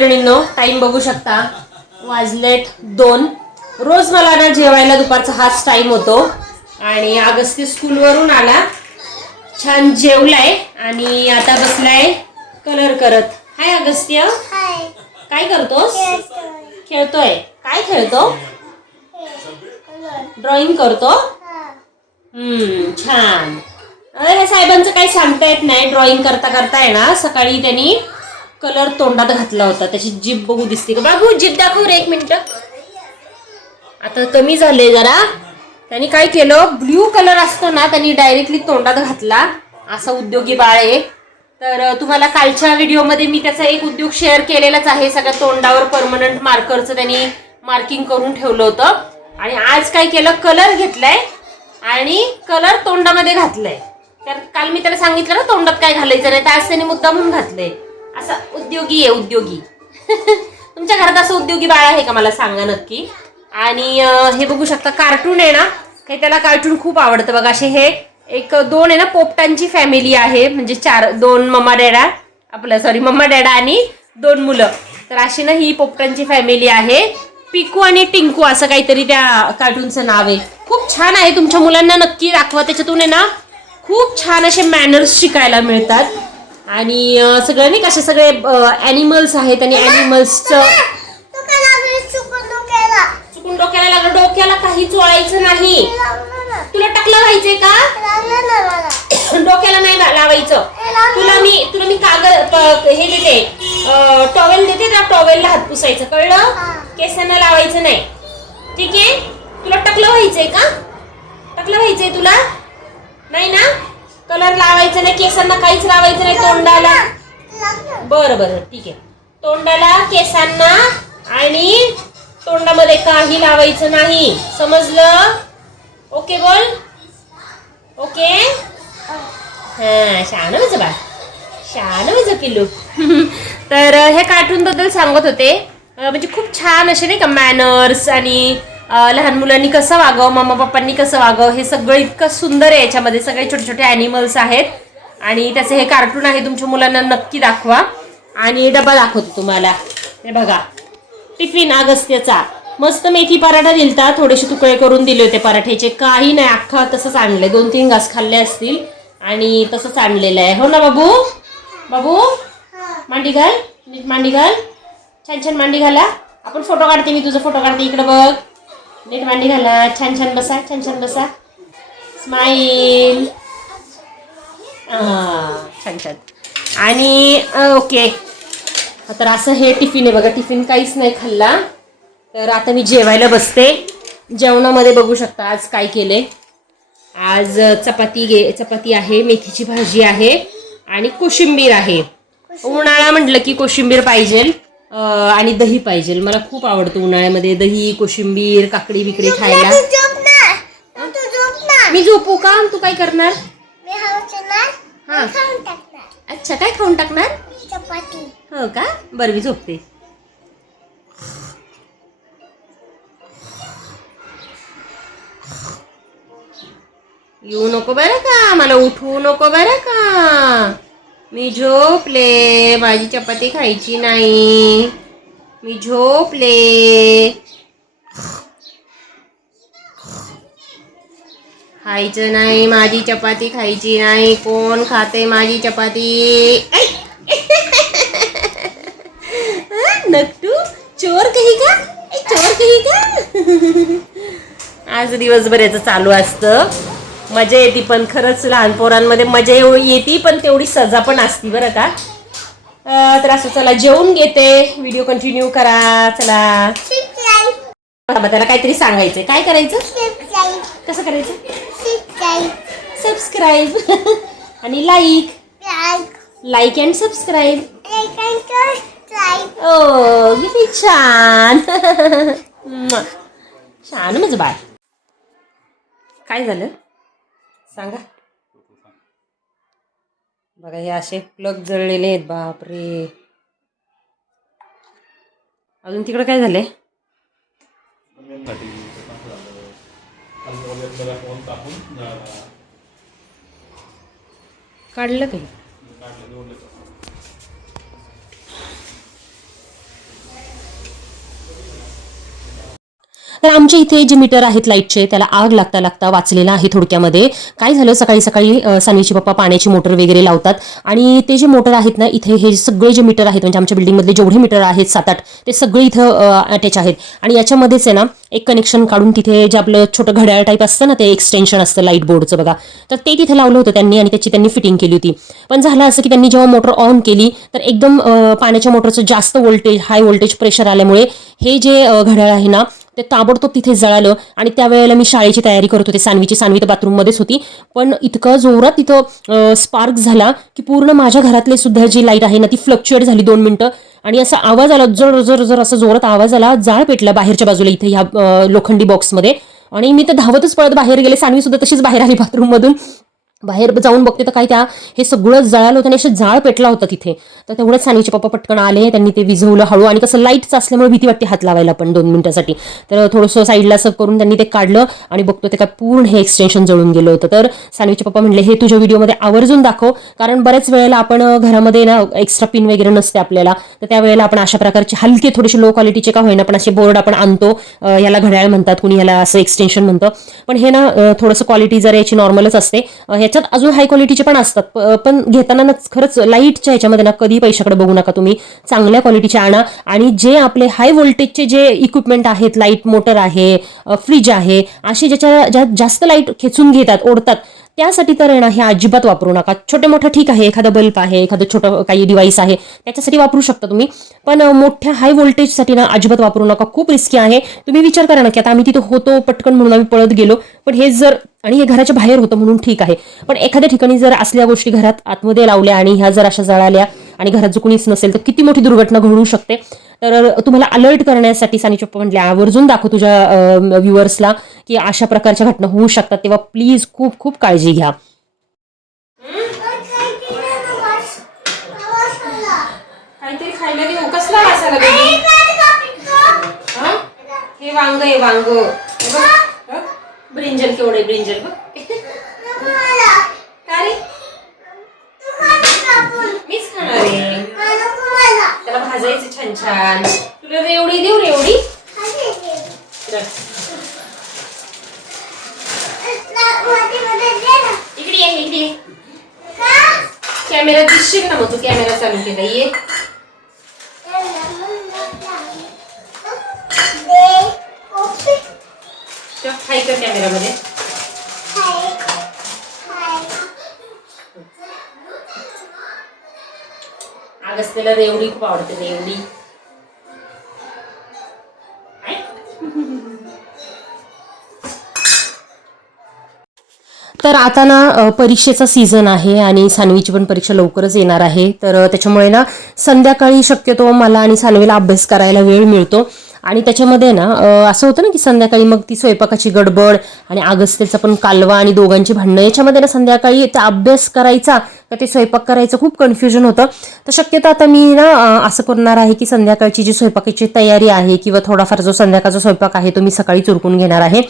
मैत्रिणींनो, टाइम बघू शकता, वाजलेत 2. रोज मला ना जेवायला दुपारचा हाच टाइम होतो. आणि अगस्ती स्कूलवरून आला, छान जेवलाय आणि आता बसलाय कलर करत. हाय अगस्त्य, काय करतोस? खेळतोय. काय खेळतो? ड्रॉइंग करतो. छान. हे साहेबांचं काही सांगता येत नाही. ड्रॉइंग करता करता आहे ना, सकाळी त्यांनी कलर तोंडात घातला होता. त्याची जीभ बघू दिसते का बाबू? जीभ दाखव रे 1 मिनिट. आता कमी झाले जरा. त्यांनी काय केलं, ब्ल्यू कलर असतो ना, त्यांनी डायरेक्टली तोंडात घातला. असा उद्योगी बाळ आहे. तर तुम्हाला कालच्या व्हिडिओमध्ये मी त्याचा एक उद्योग शेअर केलेलाच आहे. सगळ्या तोंडावर परमनंट मार्करचं त्यांनी मार्किंग करून ठेवलं होतं. आणि आज काय केलं, कलर घेतलाय आणि कलर तोंडामध्ये घातलाय. तर काल मी त्याला सांगितलं ना तोंडात काय घालायचं नाही, तर आज त्यांनी मुद्दाम म्हणून घातलंय. असा उद्योगी आहे, उद्योगी. तुमच्या घरात असं उद्योगी बाळ आहे का, मला सांगा नक्की. आणि हे बघू शकता, कार्टून आहे ना, हे त्याला कार्टून खूप आवडतं बघा. असे हे 1-2 आहे ना, पोपटांची फॅमिली आहे. म्हणजे 2 मम्मा डॅडा आणि 2 मुलं. तर अशी ना ही पोपटांची फॅमिली आहे. पिकू आणि टिंकू असं काहीतरी त्या कार्टूनचं नाव आहे. खूप छान आहे. तुमच्या मुलांना नक्की दाखवा. त्याच्यातून आहे ना खूप छान असे मॅनर्स शिकायला मिळतात. आणि सगळं नाही, कसे सगळे ॲनिमल्स आहेत आणि ॲनिमल्सचं चुकून डोक्याला लागलं. डोक्याला काही चोळायचं नाही. तुला टकलं व्हायचंय का? डोक्याला नाही लावायचं. तुला मी कागद हे देते, टॉवेल देते, त्या टॉवेलला हात पुसायचं, कळलं? केसांना लावायचं नाही, ठीक आहे? तुला टकलं व्हायचंय का? टकलं व्हायचंय तुला? नाही ना? कलर लावायचं नाही, केसांना काहीच लावायचं नाही. तोंडाला बरं ठीक आहे. तोंडाला, केसांना आणि तोंडामध्ये काही लावायचं नाही, समजलं? ओके बोल. ओके. हा, शहाणं माझं बाळ, शहाणं माझं पिल्लू. तर हे कार्टून बद्दल सांगत होते. म्हणजे खूप छान असे नाही का मॅनर्स, आणि लहान मुलांनी कसं वागावं, मम्मा पप्पांनी कसं वागावं, हे सगळं इतकं सुंदर आहे. याच्यामध्ये सगळे छोटे छोटे ॲनिमल्स आहेत. आणि त्याचं हे कार्टून आहे. तुमच्या मुलांना नक्की दाखवा. आणि डबा दाखवतो तुम्हाला. हे बघा, टिफिन अगस्त्याचा. मस्त मेथी पराठा दिलता, थोडेसे तुकडे करून दिले होते पराठ्याचे. काही नाही, अख्खा तसंच आणलंय. 2-3 घास खाल्ले असतील आणि तसंच आणलेलं आहे. हो ना बाबू? बाबू मांडी घाल, नीट मांडी घाल, छान छान मांडी घाला. आपण फोटो काढते, मी तुझा फोटो काढते. इकडं बघ, नीट मांडी घाला, छान छान बसा, छान छान बसा, स्माईल. छान छान. आणि ओके. तर असं हे टिफिन आहे बघा. टिफिन काहीच नाही खाल्ला. तर आता मी जेवायला बसते. जेवणामध्ये बघू शकता आज काय केले. आज चपाती आहे, मेथीची भाजी आहे आणि कोशिंबीर आहे. उन्हाळा म्हटलं की कोशिंबीर पाहिजे आणि दही पाहिजे. मला खूप आवडतं उन्हाळ्यामध्ये दही, कोशिंबीर, काकडी बिकडी खायला. मी झोपू का? तू काय करणार? हा, अच्छा, काय खाऊन टाकणार? चपाती. हो का? बरं, मी झोपते. येऊ नको बरं का, मला उठवू नको बरं का. मी झोपले, माझी चपाती खायची नाही. मी झोपले. खायचं नाही, माझी चपाती खायची नाही. कोण खाते माझी चपाती? नक्टू, चोर कही का? चोर कही का? आज दिवसभर याचं चालू असतं. मजा येते, पण खरंच लहान पोरांमध्ये मजा येते, पण तेवढी सजा पण असती बरं का. तर असं, चला जेवून घेते. व्हिडिओ कंटिन्यू करा. चला, त्याला काहीतरी सांगायचंय. काय करायचं? कसं करायचं? सबस्क्राईब आणि लाईक अँड सबस्क्राईब. ओ, किती छान. छान माझं बाळ. काय झालं सांगा. बघा, हे असे प्लग जळलेले आहेत. बापरे. अजून तिकडं काय झालंय? काढलं काही? तर आमच्या इथे जे मीटर आहेत लाईटचे त्याला आग लागता लागता वाचलेला आहे. थोडक्यामध्ये काय झालं, सकाळी सकाळी सानवीचे पप्पा पाण्याची मोटर वगैरे लावतात आणि ते जे मोटर आहेत ना, इथे हे सगळे जे मीटर आहेत म्हणजे आमच्या बिल्डिंगमधले जेवढे मीटर आहेत 7-8 ते सगळे इथं अटॅच आहेत. आणि याच्यामध्येच आहे ना एक कनेक्शन काढून तिथे जे आपलं छोटं घड्याळ टाईप असतं ना, ते एक्सटेन्शन असतं लाईट बोर्डचं बघा, तर ते तिथे लावलं होतं त्यांनी आणि त्याची त्यांनी फिटिंग केली होती. पण झालं असं की त्यांनी जेव्हा मोटर ऑन केली तर एकदम पाण्याच्या मोटरचं जास्त व्होल्टेज, हाय व्होल्टेज प्रेशर आल्यामुळे हे जे घड्याळ आहे ना ते ताबडतोब तिथे जळालं. आणि त्यावेळेला मी शाळेची तयारी करत होते सानवी तर बाथरूममध्येच होती. पण इतकं जोरात तिथं स्पार्क झाला की पूर्ण माझ्या घरातले सुद्धा जी लाईट आहे ना ती फ्लक्च्युएट झाली 2 मिनिटं. आणि असा आवाज आला, जर जर जर असं जोरात आवाज आला, जाळ पेटला बाहेरच्या बाजूला इथे ह्या लोखंडी बॉक्समध्ये. आणि मी तर धावतच पळत बाहेर गेले. सानवी सुद्धा तशीच बाहेर आली बाथरूममधून. बाहेर जाऊन बघते तर काय त्या हे सगळं जळालं होतं आणि असं जाळ पेटला होता तिथे. तर तेवढंच सानवीचे पप्पा पटकन आले, त्यांनी ते विझवलं हळू. आणि कसं लाईटचं असल्यामुळे भीती वाटते हात लावायला पण 2 मिनिटासाठी. तर थोडंसं साईडला असं करून त्यांनी ते काढलं आणि बघतो ते काय पूर्ण हे एक्सटेन्शन जळून गेलं होतं. तर सानवीचे पप्पा म्हणले हे तुझ्या व्हिडिओमध्ये आवर्जून दाखव, कारण बऱ्याच वेळेला आपण घरामध्ये ना एक्स्ट्रा पिन वगैरे नसते आपल्याला, तर त्यावेळेला आपण अशा प्रकारचे हलके थोडेसे लो क्वालिटीचे का होईना पण असे बोर्ड आपण आणतो. याला घड्याळ म्हणतात, कुणी याला असं एक्सटेन्शन म्हणतं. पण हे ना थोडंसं क्वालिटी जर याची नॉर्मलच असते. ह्याच्यात अजून हाय क्वालिटीचे पण असतात, पण घेताना ना खरंच लाईटच्या ह्याच्यामध्ये ना कधी पैशाकडे बघू नका तुम्ही, चांगल्या क्वालिटीचे आणा. आणि जे आपले हाय व्होल्टेजचे जे इक्विपमेंट आहेत, लाईट मोटर आहे, फ्रीज आहे, असे ज्यात जास्त लाईट खेचून घेतात, ओढतात, त्यासाठी तर आहे ना हे अजिबात वापरू नका. छोटे मोठं ठीक आहे, एखादा बल्ब आहे, एखादं छोटं काही डिव्हाइस आहे त्याच्यासाठी वापरू शकता तुम्ही, पण मोठ्या हाय व्होल्टेजसाठी ना अजिबात वापरू नका. खूप रिस्की आहे. तुम्ही विचार करा ना की आता आम्ही तिथे होतो, पटकन म्हणून आम्ही पळत गेलो, पण हे जर, आणि हे घराच्या बाहेर होतं म्हणून ठीक आहे, पण एखाद्या ठिकाणी जर असल्या गोष्टी घरात आतमध्ये लावल्या आणि ह्या जर अशा जळाल्या आणि घरात जर कुणीच नसेल तर किती मोठी दुर्घटना घडू शकते. तर तुम्हाला अलर्ट करण्यासाठी सानी चप्पा म्हटले आवर्जून दाखव तुझ्या व्ह्युअर्सला की अशा प्रकारच्या घटना होऊ शकतात, तेव्हा प्लीज खूप खूप काळजी घ्या. काहीतरी खायला देऊ. कसला वासाला बेबी? हे वांग आहे, वांग. ब्रिंजल केवढे ब्रिंजल बघ. का रे? मीच खाणार आहे. त्याला भाजायचं छान छान. तुला रेवडी देऊ? रेवडी इकडे ये, इकडे ये. कॅमेरा दिसशील ना मग, तू कॅमेरा चालू केला. ये हाय कर कॅमेरामध्ये. अगस्त्यला रेवडी खूप आवडते. रेवडी तर आता ना परीक्षेचा सीझन आहे आणि सानवीची पण परीक्षा लवकरच येणार आहे. तर त्याच्यामुळे ना संध्याकाळी शक्यतो मला आणि सानवीला अभ्यास करायला वेळ मिळतो. आणि त्याच्यामध्ये ना असं होतं ना की संध्याकाळी मग ती स्वयंपाकाची गडबड आणि अगस्त्यचा पण कालवा आणि दोघांची भांडणं, याच्यामध्ये ना संध्याकाळी त्या अभ्यास करायचा का ते स्वयंपाक करायचं खूप कन्फ्युजन होतं. तर शक्यतो आता मी ना असं करणार आहे की संध्याकाळची जी स्वयंपाकाची तयारी आहे किंवा थोडाफार जो संध्याकाळचा स्वयंपाक आहे तो मी सकाळी उरकून घेणार आहे.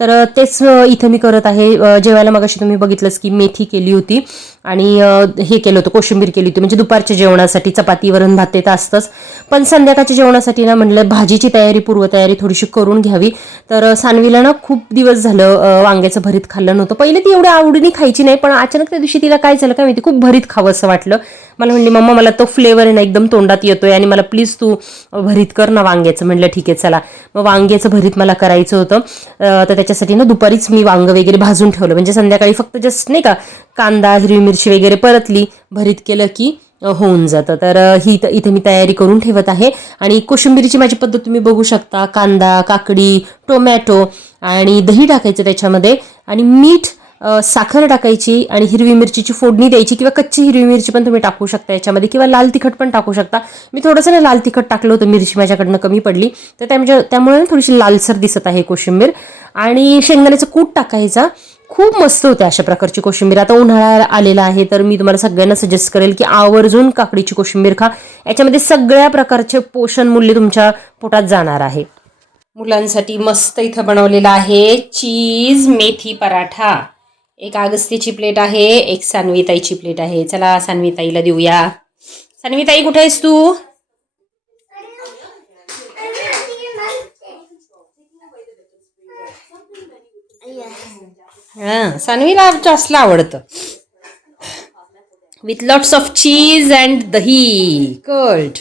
तर तेच इथं मी करत आहे. जेवायला मगाशी तुम्ही बघितलंच की मेथी केली होती आणि हे केलं होतं, कोशिंबीर केली होती. म्हणजे दुपारच्या जेवणासाठी चपाती वरण भात ते तर असतंच, पण संध्याकाळच्या जेवणासाठी ना म्हटलं भाजीची तयारी, पूर्वतयारी थोडीशी करून घ्यावी. तर सानवीला ना खूप दिवस झालं वांग्याचं भरीत खाल्लं नव्हतं. पहिले ती एवढ्या आवडीने खायची नाही, पण अचानक त्या दिवशी तिला काय झालं काय माहिती, खूप भरीत खावं असं वाटलं. मला म्हणली मम्मा मला तो फ्लेवर आहे ना एकदम तोंडात येतोय आणि मला प्लीज तू भरीत कर ना वांग्याचं. म्हटलं ठीक आहे चला. मग वांग्याचं भरीत मला करायचं होतं. तर त्याच्यासाठी ना दुपारीच मी वांग वगैरे भाजून ठेवलं, म्हणजे संध्याकाळी फक्त जस्ट नाही का कांदा हिरवी मिरची वगैरे परतली, भरीत केलं की होऊन जातं. तर इथे मी तयारी करून ठेवत आहे. आणि कोशिंबीरीची माझी पद्धत तुम्ही बघू शकता. कांदा, काकडी, टोमॅटो आणि दही टाकायचं त्याच्यामध्ये आणि मीठ, साखर टाकायची आणि हिरवी मिरचीची फोडणी द्यायची, किंवा कच्ची हिरवी मिरची पण तुम्ही टाकू शकता याच्यामध्ये, किंवा लाल तिखट पण टाकू शकता. मी थोडंसं ना लाल तिखट टाकलं होतं, मिरची माझ्याकडनं कमी पडली तर त्यामुळे थोडीशी लालसर दिसत आहे कोशिंबीर. आणि शेंगदाण्याचं कूट टाकायचा. खूप मस्त होते अशा प्रकारची कोशिंबीर. आता उन्हाळा आलेला आहे तर मी तुम्हाला सगळ्यांना सजेस्ट करेल की आवर्जून काकडीची कोशिंबीर खा. याच्यामध्ये सगळ्या प्रकारचे पोषण मूल्य तुमच्या पोटात जाणार आहे. मुलांसाठी मस्त इथं बनवलेला आहे चीज मेथी पराठा. एक अगस्तीची प्लेट आहे, एक सानवीताईची प्लेट आहे. चला सानवीताईला देऊया. सानवीताई कुठे आहेस तू? हां, सानवीला जास्त आवडतं. With lots of cheese and दही कर्ड.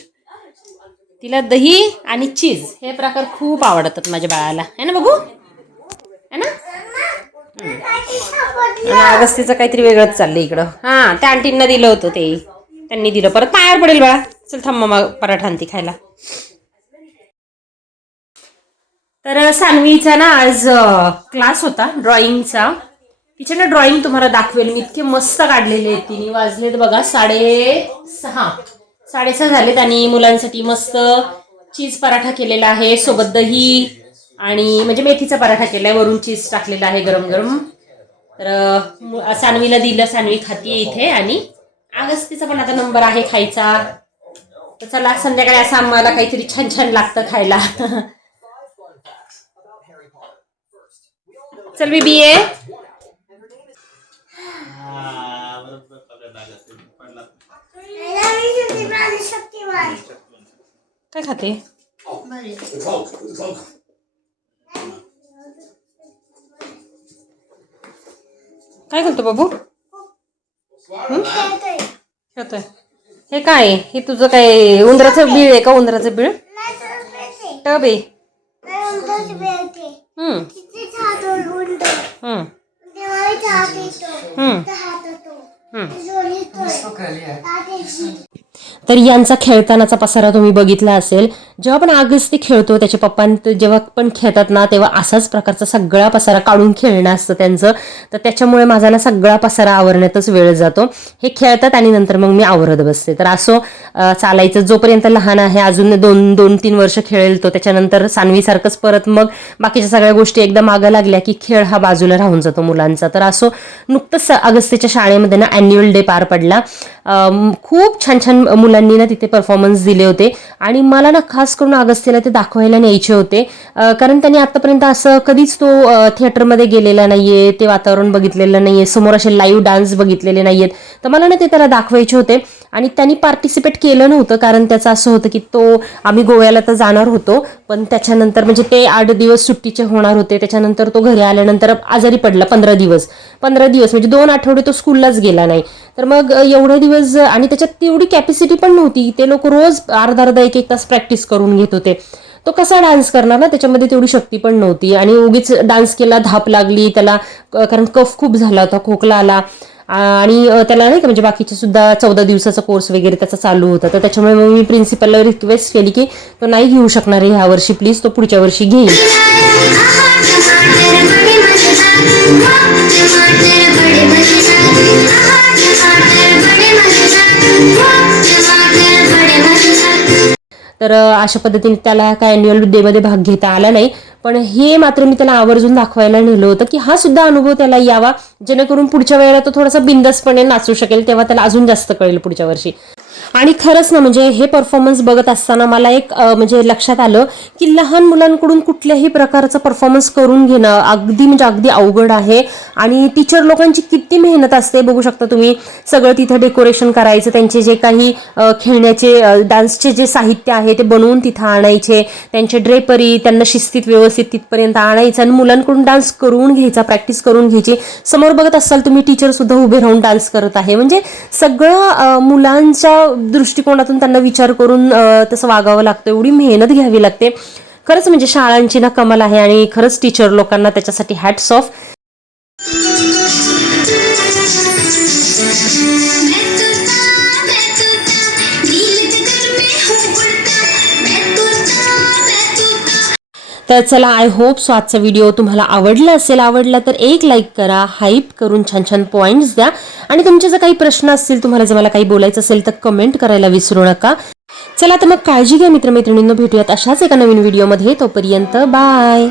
तिला दही आणि चीज हे प्रकार खूप आवडतात माझ्या बाळाला, है ना बघू, है ना. अगस्तीचं काहीतरी वेगळंच चाललंय इकडं. हां, त्या आंटींना दिलं होतं ते, त्यांनी दिलं. परत पायावर पडेल बाळा. चल थांब, मग पराठा आणते खायला. तर सानवीचा ना आज क्लास होता ड्रॉइंगचा. तिचे ना ड्रॉइंग तुम्हाला दाखवेल मी. इतके मस्त काढलेले आहेत तिने. वाजलेत बघा 6:30 झालेत. आणि मुलांसाठी मस्त चीज पराठा केलेला आहे, सोबत दही आणि म्हणजे मेथीचा पराठा केलाय, वरून चीज टाकलेला आहे गरम गरम. तर सानवीला दिलं, सानवी खातीये इथे. आणि अगस्तीचा पण आता नंबर आहे खायचा. तर चला, संध्याकाळी असं आम्हाला काहीतरी छान छान लागतं खायला. चल बेबी ये. काय खाते? काय करतो बाबू? खेळतोय. हे काय? हे तुझं काय उंदराचं बीळ आहे का? उंदराचं बीळ टब आहे. तर यांचा खेळतानाचा पसारा तुम्ही बघितला असेल. जेव्हा पण अगस्ती खेळतो, त्याचे पप्पा जेव्हा पण खेळतात ना, तेव्हा असाच प्रकारचा सगळा पसारा काढून खेळणं असतं त्यांचं. तर त्याच्यामुळे माझा ना सगळा पसारा आवरण्यातच वेळ जातो. हे खेळतात आणि नंतर मग मी आवरत बसते. तर असं चालायचं. जोपर्यंत लहान आहे, अजून 2-3 वर्ष खेळेल तो. त्याच्यानंतर सानवीसारखंच परत मग बाकीच्या सगळ्या गोष्टी एकदा मागं लागल्या की खेळ हा बाजूला राहून जातो मुलांचा. तर असं नुकतंच अगस्तीच्या शाळेमध्ये ना ॲन्युअल डे पार पडला. खूप छान छान मुलांनी ना तिथे परफॉर्मन्स दिले होते. आणि मला ना खास करून अगस्तीला ते दाखवायला न्यायचे होते, कारण त्यांनी आतापर्यंत असं कधीच तो थिएटरमध्ये गेलेला नाहीये, ते वातावरण बघितलेलं नाहीये, समोर असे लाईव्ह डान्स बघितलेले नाहीयेत. तर मला ना ते त्याला दाखवायचे होते. आणि त्यांनी पार्टिसिपेट केलं नव्हतं, कारण त्याचं असं होतं की आम्ही गोव्याला तर जाणार होतो, पण त्याच्यानंतर म्हणजे ते 8 दिवस सुट्टीचे होणार होते. त्याच्यानंतर तो घरी आल्यानंतर आजारी पडला. 15 दिवस म्हणजे 2 आठवडे तो स्कूललाच गेला नाही. तर मग एवढे दिवस, आणि त्याच्यात तेवढी कॅपॅसिटी पण नव्हती. ते लोक रोज अर्धा 1 तास प्रॅक्टिस करून घेत होते. तो कसा डान्स करणार ना, त्याच्यामध्ये तेवढी शक्ती पण नव्हती. आणि उगीच डान्स केला, धाप लागली त्याला, कारण कफ खूप झाला होता, खोकला आला. आणि त्याला नाही का म्हणजे बाकीचे सुद्धा 14 दिवसाचा कोर्स वगैरे त्याचा चालू होता. तर त्याच्यामुळे मग मी प्रिन्सिपलला रिक्वेस्ट केली की तो नाही घेऊ शकणार आहे ह्या वर्षी, प्लीज तो पुढच्या वर्षी घेईल. तर अशा पद्धतीने त्याला काय ॲन्युअल डेमध्ये भाग घेता आला नाही. पण हे मात्र मी त्याला आवर्जून दाखवायला नेलं होतं की हा सुद्धा अनुभव त्याला यावा, जेणेकरून पुढच्या वेळेला तो थोडासा बिंदासपणे नाचू शकेल. तेव्हा त्याला अजून जास्त कळेल पुढच्या वर्षी. आणि खरंच ना, म्हणजे हे परफॉर्मन्स बघत असताना मला एक म्हणजे लक्षात आलं की लहान मुलांकडून कुठल्याही प्रकारचं परफॉर्मन्स करून घेणं अगदी अवघड आहे. आणि टीचर लोकांची किती मेहनत असते बघू शकता तुम्ही. सगळं तिथं डेकोरेशन करायचं, त्यांचे जे काही खेळण्याचे डान्सचे जे साहित्य आहे ते बनवून तिथं आणायचे, त्यांचे ड्रेपरी त्यांना शिस्तीत व्यवस्थित तिथपर्यंत आणायचं आणि मुलांकडून डान्स करून घ्यायचा, प्रॅक्टिस करून घ्यायची. समोर बघत असाल तुम्ही टीचर सुद्धा उभे राहून डान्स करत आहे. म्हणजे सगळं मुलांच्या दृष्टिकोनातून त्यांना विचार करून तसं वागावं लागतं, एवढी मेहनत घ्यावी लागते. खरंच म्हणजे शाळांची ना कमाल आहे. आणि खरंच टीचर लोकांना त्याच्यासाठी हॅट्स ऑफ. तर चला, आय होप सो आजचा व्हिडिओ तुम्हाला आवडला असेल. आवडला तर एक लाईक करा, हाईप करून छान छान पॉईंट्स द्या. आणि तुमचे जर काही प्रश्न असतील, तुम्हाला जर मला काही बोलायचं असेल तर कमेंट करायला विसरू नका. चला तर मग काळजी घ्या मित्रमैत्रिणींनो, भेटूयात अशाच एका नवीन व्हिडिओमध्ये. तोपर्यंत बाय.